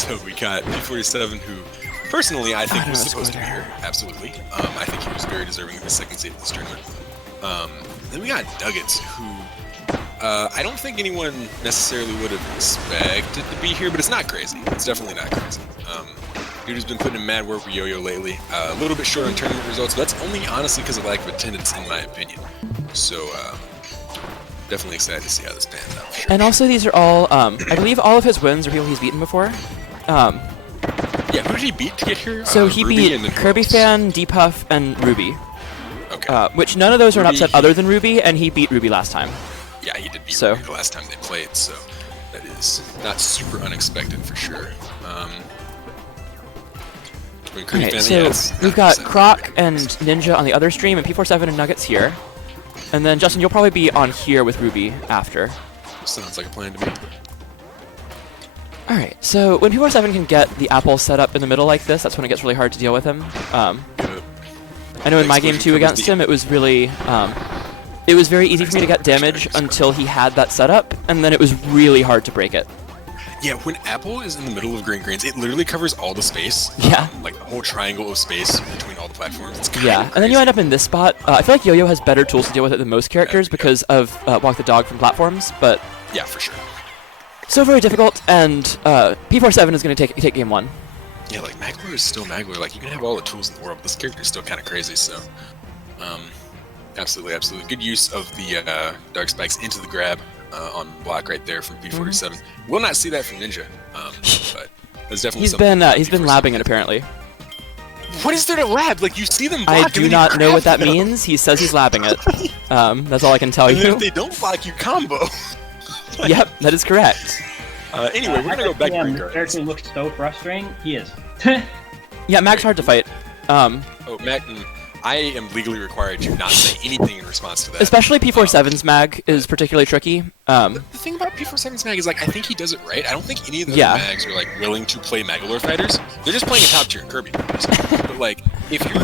So we got P47, who personally I think was supposed to be here. Absolutely. I think he was very deserving of his second save of this tournament. Then we got Nuggetz, who I don't think anyone necessarily would have expected to be here, but it's not crazy. It's definitely not crazy. Dude has been putting in mad work with Yo-Yo lately. A little bit short on tournament results, but that's only honestly because of lack of attendance, in my opinion. So definitely excited to see how this pans out. Sure. And also, these are all, I believe all of his wins are people he's beaten before. Yeah, who did he beat to get here? So he beat Kirby Fan, Depuff, and Ruby. Okay. Which none of those are an upset other than Ruby, and he beat Ruby last time. Yeah, he did beat Ruby the last time they played, so that is not super unexpected for sure. Alright, so we've got Croc and Ninja on the other stream, and P47 and Nuggetz here. And then, Justin, you'll probably be on here with Ruby after. Sounds like a plan to me. Alright, so when P47 can get the apple set up in the middle like this, that's when it gets really hard to deal with him. I know in my game 2 against him, it was really... it was very easy for me to get damage until he had that set up, and then it was really hard to break it. Yeah, when Apple is in the middle of green grains, it literally covers all the space. Yeah. Like the whole triangle of space between all the platforms. It's and then you end up in this spot. I feel like Yo-Yo has better tools to deal with it than most characters because of Walk the Dog from platforms, but... Yeah, for sure. So very difficult, and P47 is going to take game 1. Yeah, like Magolor is still Magolor. Like you can have all the tools in the world, but this character is still kind of crazy. So, absolutely, absolutely good use of the dark spikes into the grab. On block right there from P47. We'll not see that from Ninja, but that's definitely he's been labbing it apparently. What is there to lab? Like you see them block. I do not know what that means. He says he's labbing it. That's all I can tell and you. If they don't block, you combo. Yep, that is correct. Anyway, we're gonna go back to green guards. Character looks so frustrating. He is. Yeah, Mag's hard to fight. Oh, Mag. I am legally required to not say anything in response to that. Especially P47's mag is particularly tricky. The thing about P47's mag is like I think he does it right. I don't think any of the mags are like willing to play Magolor fighters. They're just playing a top tier Kirby. But like if you're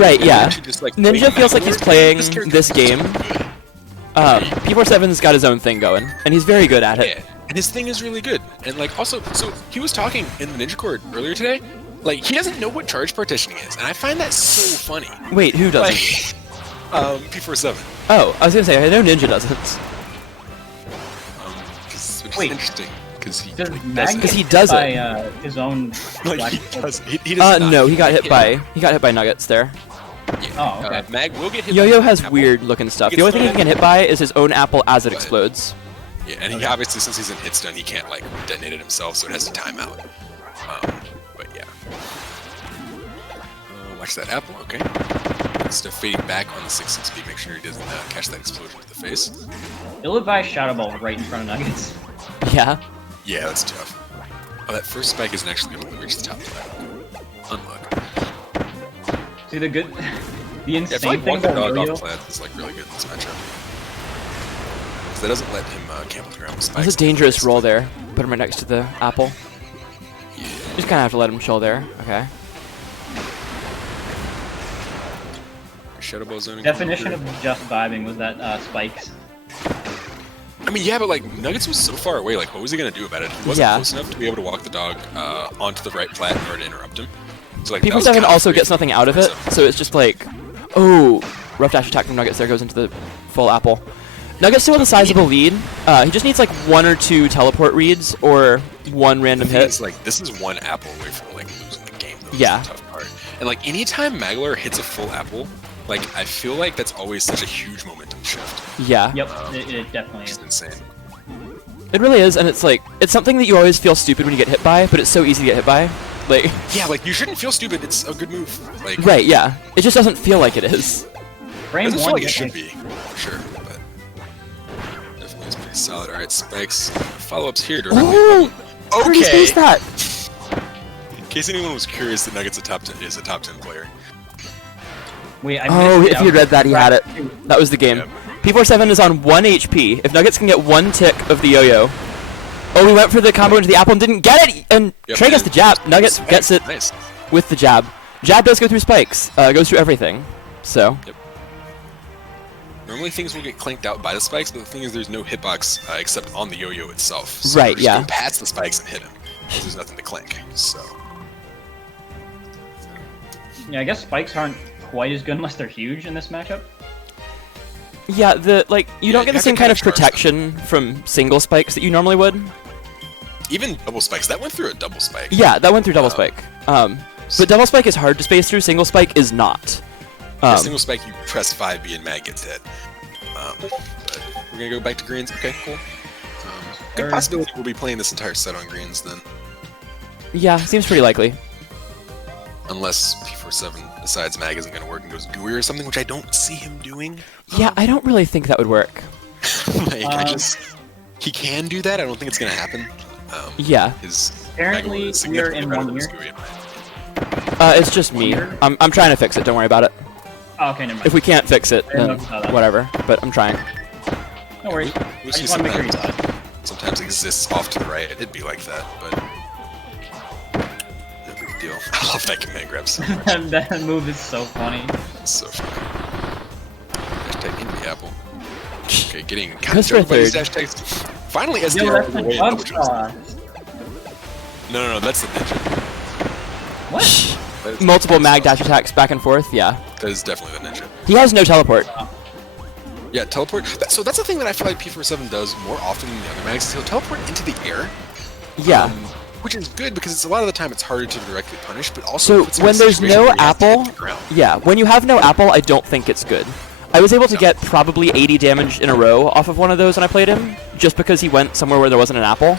to just, like, Ninja feels like he's playing this game. P47's got his own thing going, and he's very good at it. Yeah, and his thing is really good. And like also, so he was talking in the Ninja Court earlier today. Like, he doesn't know what charge partitioning is, and I find that so funny. Wait, who doesn't? Like, P47. Oh, I was gonna say, I know Ninja doesn't. It's interesting, because he does by, it. His own... Like, he does. He does not. No, he got hit by Nuggetz there. Yeah. Oh, okay. Mag will get hit Yo-Yo by has apple. weird looking stuff. The only thing he can get hit by is his own apple as it explodes. Yeah, and he obviously, since he's in hit stun, he can't, like, detonate it himself, so it has to time out. But yeah. Watch that apple, okay. Instead of fading back on the 6-6 speed, make sure he doesn't catch that explosion to the face. Ill-advised Shadow Ball right in front of Nuggetz. Yeah. Yeah, that's tough. Oh, that first spike isn't actually able to reach the top of that. Unluck. See, the insane like thing about about Yo-Yo... off plants is like really good in this matchup. Because that doesn't let him camp on the ground with spikes. That's a dangerous roll there. Put him right next to the apple. Yeah. You just kind of have to let him chill there. Okay. Shadow Ball zoning. Definition of just vibing was that spikes. I mean, yeah, but like Nuggetz was so far away. Like, what was he gonna do about it? He wasn't close enough to be able to walk the dog onto the right plat in order to interrupt him. So, like, P47 also gets nothing out of it, so it's just like, oh, rough dash attack from Nuggetz there goes into the full apple. Nuggetz still has a sizable lead. He just needs like 1 or 2 teleport reads or 1 random hit. It's like this is 1 apple away from like losing the game. Though. Yeah. That's the tough part. And like anytime Magolor hits a full apple, like I feel like that's always such a huge momentum shift. Yeah. Yep, it definitely is. It's insane. It really is, and it's like, it's something that you always feel stupid when you get hit by, but it's so easy to get hit by. Like, yeah, like you shouldn't feel stupid. It's a good move. Like, right? Yeah. It just doesn't feel like it is. Frame doesn't one feel like it should be, for sure. But definitely is pretty solid. All right, spikes. Follow-ups here. Ooh! Okay. Space that. In case anyone was curious, that Nuggetz is a top 10 player. Wait, I missed if he read that, he had it. That was the game. Yep. P47 is on 1 HP. If Nuggetz can get 1 tick of the yo-yo. Oh, we went for the combo into the apple and didn't get it! And Trey gets the jab. Nuggetz gets it with the jab. Jab does go through spikes. Goes through everything. So. Yep. Normally things will get clanked out by the spikes, but the thing is there's no hitbox except on the yo-yo itself. So right, yeah. Just go past the spikes and hit him. There's nothing to clank, so. Yeah, I guess spikes aren't quite as good unless they're huge in this matchup. Yeah, you don't get the have same to kind of charge them. protection from single spikes that you normally would. Even double spikes. That went through a double spike. Yeah, that went through double spike. But double spike is hard to space through. Single spike is not. A single spike, you press 5B and Mag gets hit. But we're gonna go back to greens. Okay, cool. Good possibility we'll be playing this entire set on greens then. Yeah, seems pretty likely. Unless P47 decides Mag isn't gonna work and goes gooey or something, which I don't see him doing. Yeah, I don't really think that would work. He can do that. I don't think it's gonna happen. Yeah. His Apparently, Magolor is we are significantly in better 1 than his year. gooey. It's just me. I'm trying to fix it. Don't worry about it. Oh, okay, never mind. If we can't fix it, I then don't know that. whatever. But I'm trying. No worries. I Lucy just want to make sure you saw it. sometimes exists off to the right. It'd be like that, but no big deal. I love that command grab so much. That move is so funny. It's so funny. Hashtag into the apple. Okay, getting kind of Chris for jumped by these third. hashtags. Finally, Yo, SDR that's over the the way. jump shot. No, that's the ninja. What? That is- Multiple mag dash attacks back and forth. Yeah. That is definitely the ninja. He has no teleport. Yeah, teleport. So that's the thing that I feel like P47 does more often than the other mags. He'll teleport into the air. Yeah. Which is good because it's a lot of the time it's harder to directly punish, but also So puts him in when a there's situation no where he has to hit apple, the ground. yeah, when you have no apple, I don't think it's good. I was able to get probably 80 damage in a row off of one of those when I played him, just because he went somewhere where there wasn't an apple.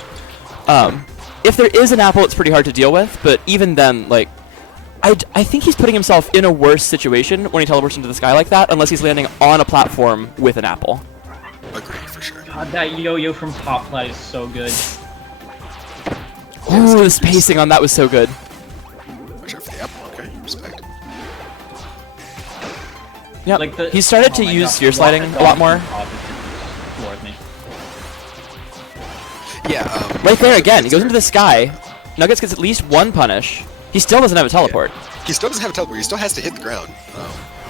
If there is an apple, it's pretty hard to deal with, but even then, like, I think he's putting himself in a worse situation when he teleports into the sky like that, unless he's landing on a platform with an apple. Agree, for sure. God, that yo-yo from top plat is so good. Ooh, the spacing on that was so good. Watch out for the apple. Okay, respect. Yeah, Like the, he started to my use God, sphere sliding a lot more. Floored me. Yeah, Right there again, he goes into the sky. Nuggetz gets at least one punish. He still doesn't have a teleport. he still doesn't have a teleport. He still has to hit the ground.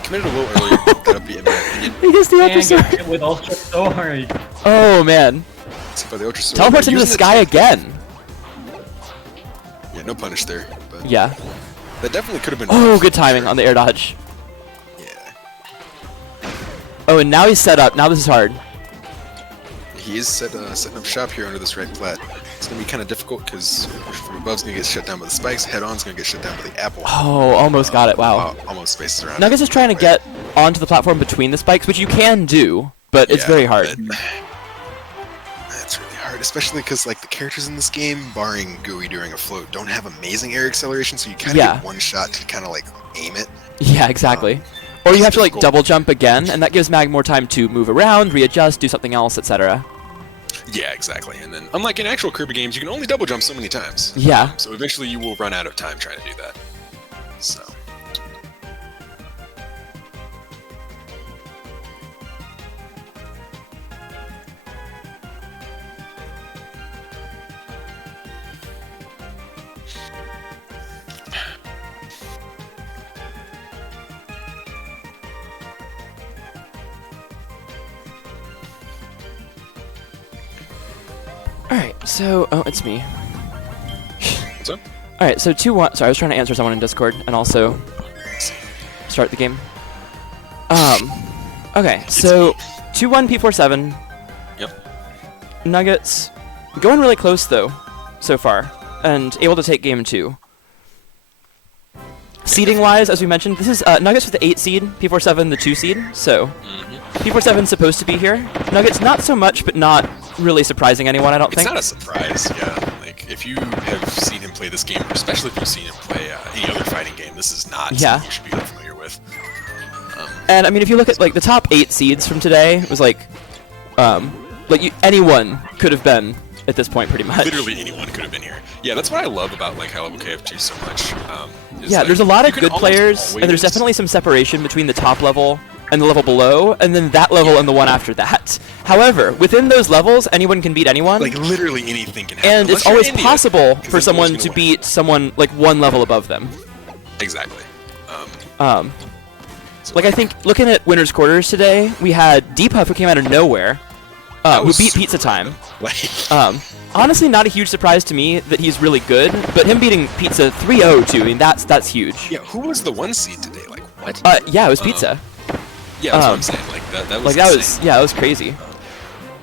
Committed a little earlier. That'll be in my opinion. He gets the And ultra get sword. hit with ultra sword. Oh man. See by the ultra sword. Teleports into the Using sky again. Yeah, no punish there. But Yeah. that definitely could have been. Oh, enough. good timing on the air dodge. Yeah, Oh, and now he's set up. Now this is hard. he is setting up shop here under this right plat. It's gonna be kind of difficult because from above's gonna get shut down by the spikes. Head on's gonna get shut down by the apple. Oh, almost got it. Wow. Almost spaces around. Nuggetz is trying to get onto the platform between the spikes, which you can do, but it's Yeah, very hard. That's really hard, especially because like the characters in this game, barring Gooey during a float, don't have amazing air acceleration, so you kind of Yeah. get one shot to kind of like aim it. Yeah, exactly. Or you it's have to like difficult. double jump again, and that gives Mag more time to move around, readjust, do something else, etc. Yeah, exactly. And then, unlike in actual Kirby games, you can only double jump so many times. Yeah. So eventually you will run out of time trying to do that. So. Alright, so... Oh, it's me. What's up? Alright, so 2-1... Sorry, I was trying to answer someone in Discord, and also start the game. Okay, so 2-1 P47. Yep. Nuggetz going really close, though, so far, and able to take game 2. Seeding-wise, as we mentioned, this is Nuggetz with the 8 seed, P47 the 2 seed, so P47's supposed to be here. Nuggetz not so much, but not really surprising anyone, I don't It's think. not a surprise, yeah. Like, if you have seen him play this game, or especially if you've seen him play any other fighting game, this is not Yeah. something you should be familiar with. And I mean, if you look at like the top 8 seeds from today, it was like anyone could have been at this point, pretty much. Literally anyone could have been here. Yeah, that's what I love about like high level KF2 so much. Is, Yeah, like, there's a lot you of can good almost players, and there's always- definitely some separation between the top level and the level below, and then that level and the one after that. However, within those levels, anyone can beat anyone, like literally anything can happen. and unless it's you're always India, possible 'cause for then someone someone's to gonna beat someone like one level above them. win. Exactly. Like I think looking at winners quarters today, we had Deepuff who came out of nowhere, who beat super Pizza Time. Like, Honestly, not a huge surprise to me that he's really good, but him beating Pizza 3-0 too, I mean, that's huge. yeah, who was the 1 seed today? Like, what? Yeah, it was Pizza. Yeah, that's what I'm saying. Like, that was Like, that was, insane. yeah, that was crazy.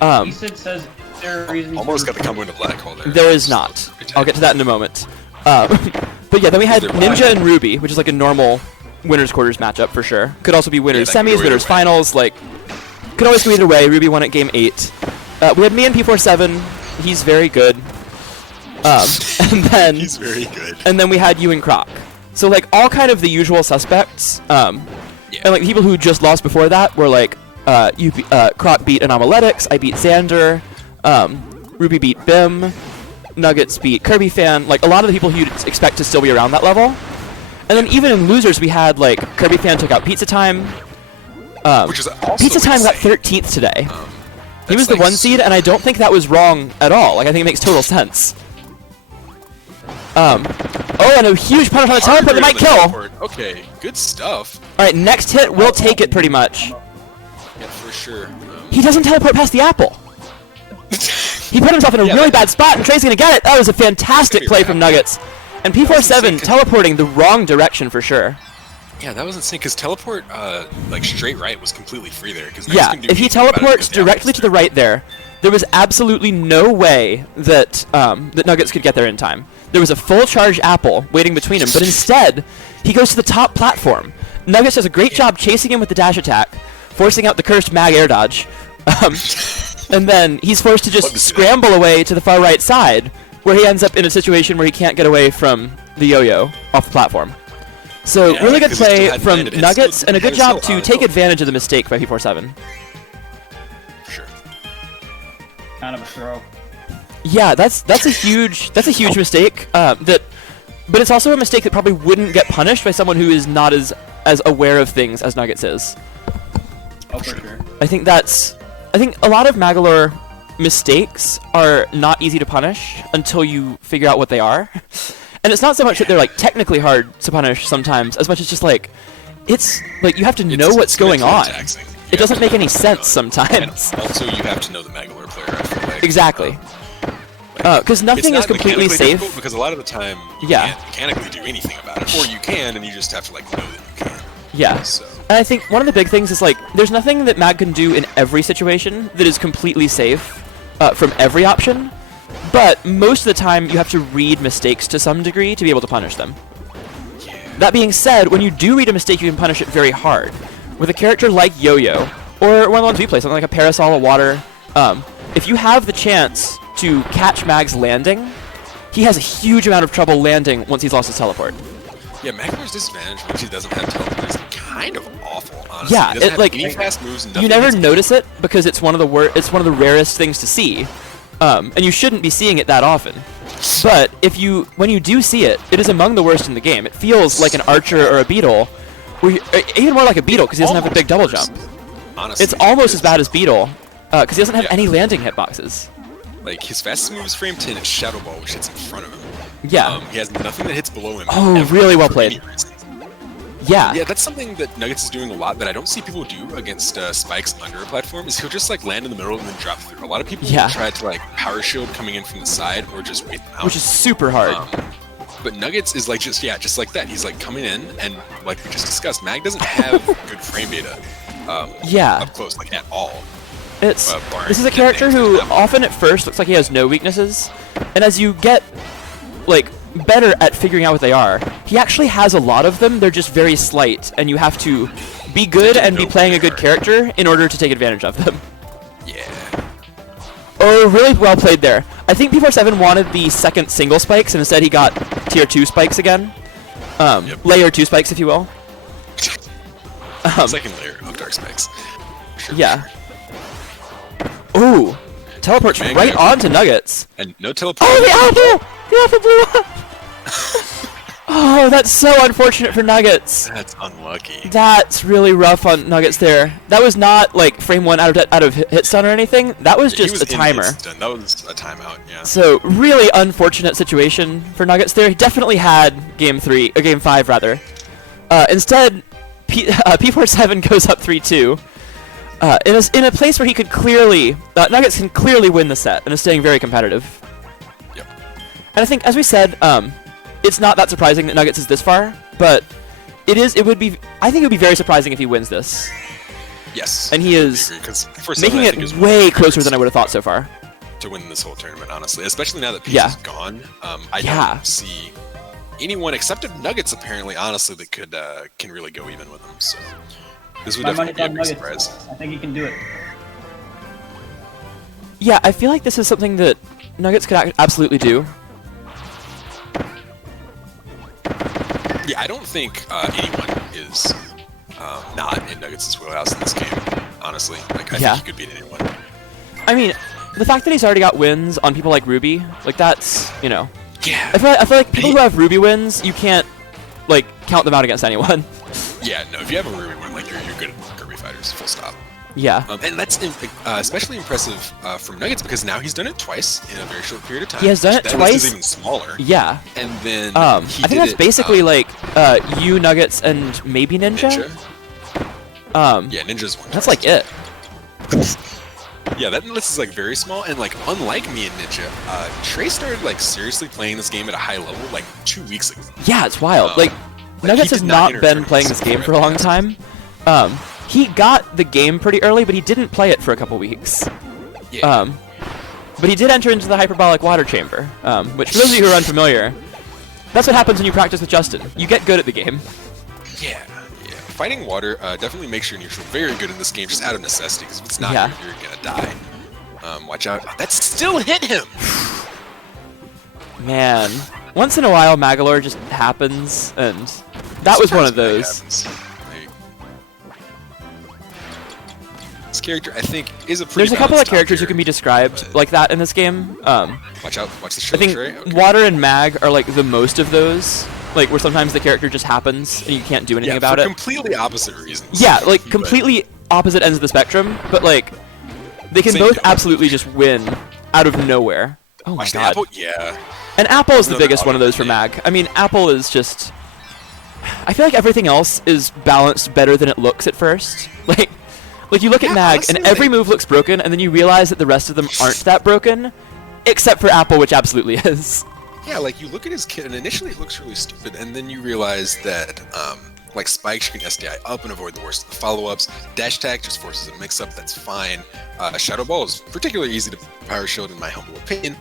Easton says, is there a reason Almost got the combo into black hole there. There is not. I'll get to that in a moment. But yeah, then we had Ninja and Ruby, which is like a normal winners quarters matchup for sure. Could also be winners that could go semis, either winners way. finals. Like, could always go either way. Ruby won at game 8. We had me and P47. He's very good. And then He's very good. and then we had you and Croc. So like all kind of the usual suspects. And like people who just lost before that were like Croc beat Anomaletics, I beat Xander, Ruby beat Bim, Nuggetz beat Kirby Fan. Like a lot of the people who you'd expect to still be around that level. And then even in losers we had like Kirby Fan took out Pizza Time. Which is also Pizza Time got insane. 13th today. He That's was the like 1 seed, and I don't think that was wrong at all. Like I think it makes total sense. Oh, and a huge punish on the teleport that might kill. Teleport. Okay, good stuff. All right, next hit will take it pretty much. Yeah, for sure. He doesn't teleport past the apple. He put himself in a really bad spot, and Trey's gonna get it. That was a fantastic play from Nuggetz. And P47 teleporting the wrong direction for sure. Yeah, that was insane because teleport, like straight right, was completely free there. Cause Yeah, if he teleports directly to the right there was absolutely no way that that Nuggetz could get there in time. There was a full charge apple waiting between him, but instead he goes to the top platform. Nuggetz does a great job chasing him with the dash attack, forcing out the cursed mag air dodge, and then he's forced to just scramble away to the far right side, where he ends up in a situation where he can't get away from the yo-yo off the platform. So really good play from Nuggetz, and a good job to take advantage of the mistake by P47. Sure. kind of a throw? Yeah, that's a huge mistake. But it's also a mistake that probably wouldn't get punished by someone who is not as aware of things as Nuggetz is. Oh, for sure. I think a lot of Magolor mistakes are not easy to punish until you figure out what they are. And it's not so much that they're like technically hard to punish sometimes, as much as just like it's like you have to know what's going on. It doesn't make any sense sometimes. And also, you have to know the Magolor player. I feel like. Exactly. Because nothing is completely safe. Because a lot of the time, you can't mechanically do anything about it, or you can, and you just have to like know that you can. Yeah. So. And I think one of the big things is like there's nothing that Mag can do in every situation that is completely safe from every option. But most of the time, you have to read mistakes to some degree to be able to punish them. Yeah. That being said, when you do read a mistake, you can punish it very hard. With a character like Yo-Yo, or one of the ones we play, something like a Parasol, a Water, if you have the chance to catch Mag's landing, he has a huge amount of trouble landing once he's lost his teleport. Yeah, Magolor's disadvantage when he doesn't have teleport is kind of awful, honestly. Yeah, he doesn't it, have like any fast moves, you never notice it because it's one of the rarest things to see. And you shouldn't be seeing it that often. But when you do see it, it is among the worst in the game. It feels like an Archer or a Beetle, even more like a Beetle because he doesn't have a big double jump. Honestly, It's almost as bad as Beetle because he doesn't have any landing hitboxes. Like his fastest move is frame 10 and Shadow Ball, which hits in front of him. Yeah. He has nothing that hits below him. Oh, ever, really well for played. any reason. Yeah. Yeah, that's something that Nuggetz is doing a lot that I don't see people do against spikes under a platform, is he'll just like land in the middle and then drop through. A lot of people try to like power shield coming in from the side or just wait them out. Which is super hard. But Nuggetz is like just like that. He's like coming in and like we just discussed, Mag doesn't have good frame data up close, like at all. This is a character who often at first looks like he has no weaknesses, and as you get like better at figuring out what they are, he actually has a lot of them. They're just very slight, and you have to be good and be playing a good character in order to take advantage of them. Yeah. Oh, really well played there. I think P47 wanted the second single spikes, and instead he got tier 2 spikes again. Layer 2 spikes, if you will. Second layer of dark spikes. Sure, yeah. Sure. Ooh, teleports right onto Nuggetz. And no teleport. Oh, the apple! The apple blew up! Oh, that's so unfortunate for Nuggetz. That's unlucky. That's really rough on Nuggetz there. That was not like frame 1 out of hit stun or anything. That was just a timer. That was a timeout, yeah. So really unfortunate situation for Nuggetz there. He definitely had game 5 rather. Instead, P47 goes up 3-2. in a place where he could clearly, Nuggetz can clearly win the set and is staying very competitive. Yep. And I think, as we said, it's not that surprising that Nuggetz is this far, but I think it would be very surprising if he wins this. Yes. And he is making it way closer than I would have thought so far. To win this whole tournament, honestly, especially now that Peach is gone, I don't see anyone except Nuggetz apparently, honestly, that can really go even with him. So this would definitely be a big surprise. I think he can do it. Yeah, I feel like this is something that Nuggetz could absolutely do. Yeah, I don't think anyone is not in Nuggetz' wheelhouse in this game. Honestly, like I think he could beat anyone. I mean, the fact that he's already got wins on people like Ruby, like that's, you know. Yeah. I feel like people who have Ruby wins, you can't like count them out against anyone. Yeah, no, if you have a Ruby win, like you're good at Kirby fighters, full stop. Yeah. And that's especially impressive from Nuggetz because now he's done it twice in a very short period of time. He has done it twice. That is even smaller. Yeah. And then I think that's basically like you, Nuggetz, and maybe Ninja. Yeah, Ninja's one. That's like it. Yeah, that list is like very small, and like unlike me and Ninja, Trey started like seriously playing this game at a high level like 2 weeks ago. Yeah, it's wild. Like Nuggetz has not been playing this game for a long time. He got the game pretty early, but he didn't play it for a couple weeks. Yeah. But he did enter into the hyperbolic water chamber, which for those of you who are unfamiliar, that's what happens when you practice with Justin. You get good at the game. Yeah. Fighting water definitely makes your neutral very good in this game, just out of necessity, because if it's not good, you're gonna die. Watch out. That still hit him! Man. Once in a while, Magolor just happens, and that was one of those. This character, I think, is a pretty There's a couple of characters who can be described like that in this game. Watch out. Watch the shield. I think Water and Mag are like the most of those. Like, where sometimes the character just happens and you can't do anything about it. Completely opposite reasons. Yeah, like, completely opposite ends of the spectrum, but, like, they can both absolutely just win out of nowhere. Oh my god. Apple? Yeah. And Apple is the biggest one of those for Mag. I mean, Apple is just... I feel like everything else is balanced better than it looks at first. Like you look at Mag, and every move looks broken, and then you realize that the rest of them aren't that broken, except for Apple, which absolutely is. Yeah, like you look at his kit and initially it looks really stupid, and then you realize that like Spikes you can SDI up and avoid the worst of the follow-ups. Dash attack just forces a mix-up, that's fine. Shadow Ball is particularly easy to power shield in my humble opinion.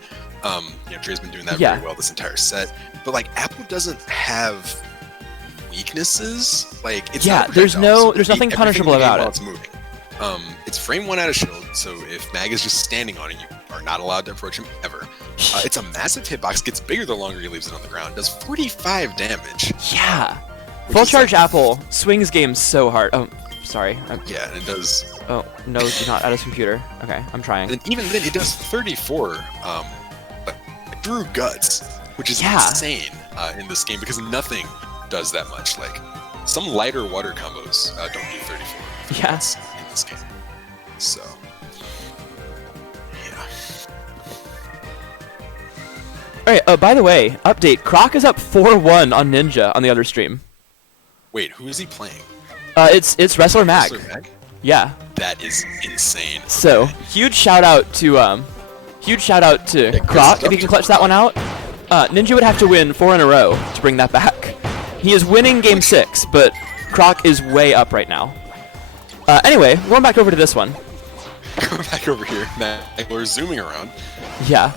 Trey's been doing that very well this entire set. But like Apple doesn't have weaknesses. Like it's there's nothing punishable about it. It's moving. It's frame 1 out of shield, so if Mag is just standing on it, you are not allowed to approach him ever. It's a massive hitbox, gets bigger the longer he leaves it on the ground, does 45 damage. Yeah. Full charge Apple swings games so hard. Oh, sorry. Yeah, and it does. Oh, no, do not add his computer. Okay, I'm trying. And even then, it does 34 through guts, which is insane in this game because nothing does that much. Like, some lighter water combos don't do 34 guts in this game. So, yeah. Alright, by the way, update. Croc is up 4-1 on Ninja on the other stream. Wait, who is he playing? It's Wrestler Mag. Yeah. That is insane. So, huge shout out to Croc if he can clutch that one out. Ninja would have to win 4 in a row to bring that back. He is winning game 6, but Croc is way up right now. Anyway, going back over to this one. Going back over here, we're zooming around. Yeah.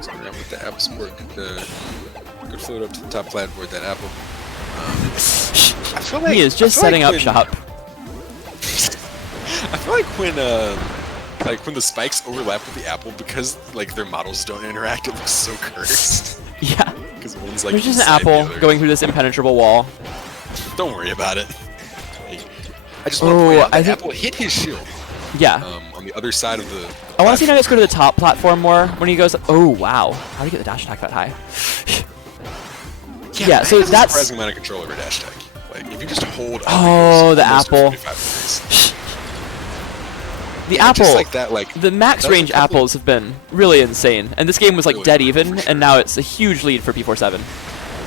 Zooming around with the apple sport. Good float up to the top platform with that apple. I feel like he is just setting up shop. I feel like when the spikes overlap with the apple, because like their models don't interact, it looks so cursed. Yeah. Because one's like there's just an apple going through this impenetrable wall. Don't worry about it. I just want to point out that apple hit his shield. Yeah. On the other side of the. I want to see Nuggetz go to the top platform more when he goes. Oh wow! How do you get the dash attack that high? Yeah. So that's surprising amount of control over dash attack. Like if you just hold. Oh, the apple. The apple. Like that, like, the max range apples have been really insane, and this game was like dead even, and now it's a huge lead for P47.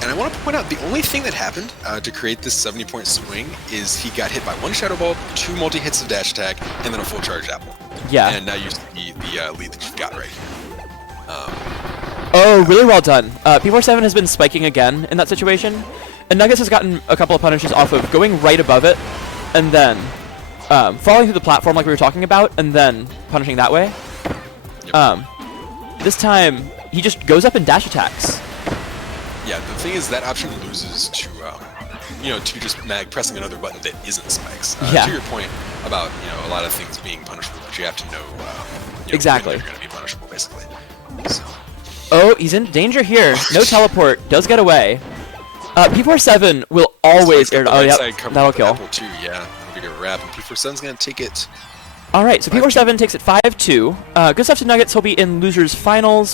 And I want to point out the only thing that happened to create this 70-point swing is he got hit by 1 Shadow Ball, 2 multi-hits of dash attack, and then a full charge apple. Yeah. And now you see the lead that you've got right here. Oh, really well done. P47 has been spiking again in that situation, and Nuggetz has gotten a couple of punishes off of going right above it, and then falling through the platform like we were talking about, and then punishing that way. Yep. This time, he just goes up and dash attacks. Yeah, the thing is that option loses to, to just mag pressing another button that isn't spikes. Yeah. To your point about, a lot of things being punishable, but you have to know, exactly. when they're going to be punishable, basically. So. Oh, he's in danger here. No teleport. Does get away. P47 will always air. Oh, yeah, that'll kill. Apple too, yeah. That'll be a wrap, and P47's going to take it. All right, so P47 takes it 5-2. Good stuff to Nuggetz. He'll be in losers finals.